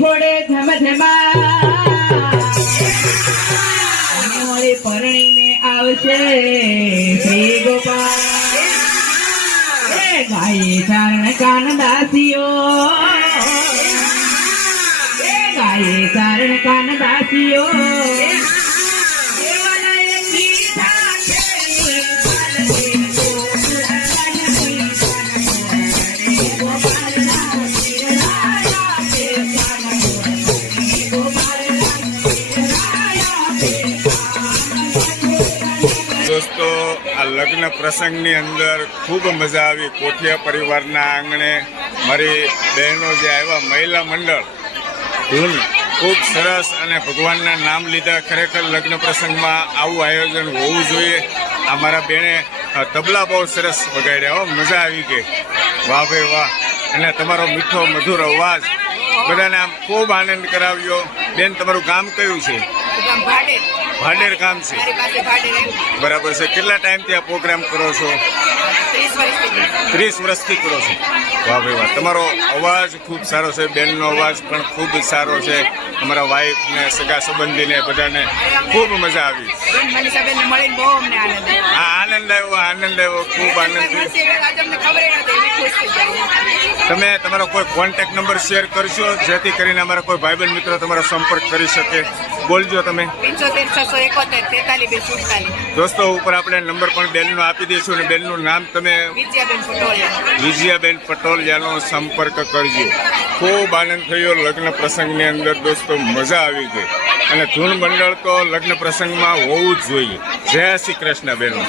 ઘોડે ધમધમા પરણીને આવશે શ્રી ગોપાલ ગાયે ચારણ કાન દાસીઓ ગાયે ચારણ કાન દાસીઓ દોસ્તો આ લગ્ન પ્રસંગની અંદર ખૂબ મજા આવી. કોઠિયા પરિવારના આંગણે મારી બહેનો જે આવ્યા, મહિલા મંડળ ધૂન ખૂબ સરસ અને ભગવાનના નામ લીધા. ખરેખર લગ્ન પ્રસંગમાં આવું આયોજન હોવું જોઈએ. આ મારા બેને તબલા બહુ સરસ વગાડ્યા હો, મજા આવી ગઈ. વાહ ભાઈ વાહ. અને તમારો મીઠો મધુર અવાજ બધાને આમ ખૂબ આનંદ કરાવ્યો. બેન, તમારું ગામ કયું છે? ભાડેર ગામ છે. બરાબર છે. કેટલા ટાઈમથી આ પ્રોગ્રામ કરો છો? 30 વર્ષથી કરો છો. વાહ ભાઈ વાહ. તમારો અવાજ ખૂબ સારો છે. બેનનો અવાજ પણ ખૂબ સારો છે. અમારા વાઈફ ને સગા સંબંધીને બધાને ખૂબ મજા આવી. આનંદ આવ્યો ખૂબ આનંદ. તમે તમારો કોઈ કોન્ટેક્ટ નંબર શેર કરશો જેથી કરીને અમારા કોઈ ભાઈબંધ મિત્રો તમારો સંપર્ક કરી શકે? બોલજો તમે. 75 દોસ્તો ઉપર આપણે નંબર પણ બેનનો આપી દઈશું અને બેનનું નામ તમે વિજયાબેન પટોલિયાનો સંપર્ક કરજો. ખૂબ આનંદ થયો લગ્ન પ્રસંગની અંદર દોસ્તો, મજા આવી ગઈ. અને ધૂન મંડળ તો લગ્ન પ્રસંગમાં હોવું જ જોઈએ. જય શ્રી કૃષ્ણ બેનો,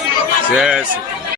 જય શ્રી.